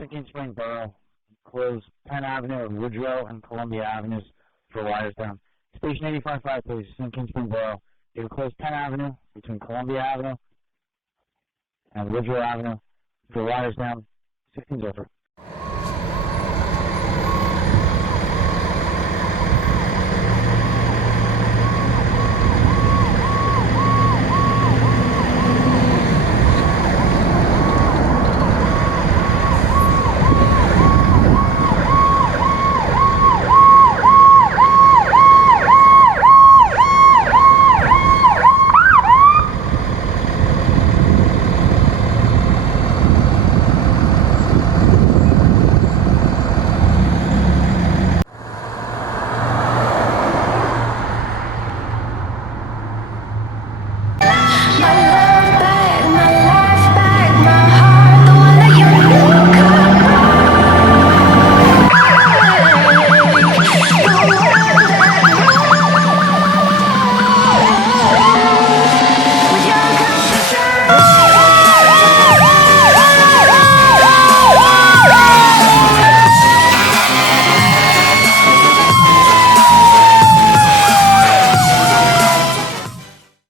Sinking Spring Borough, close Penn Avenue and Woodrow and Columbia Avenues for wires down. Station 85.5, please, Sinking Spring Borough. You will close Penn Avenue between Columbia Avenue and Woodrow Avenue for wires down. 16's over.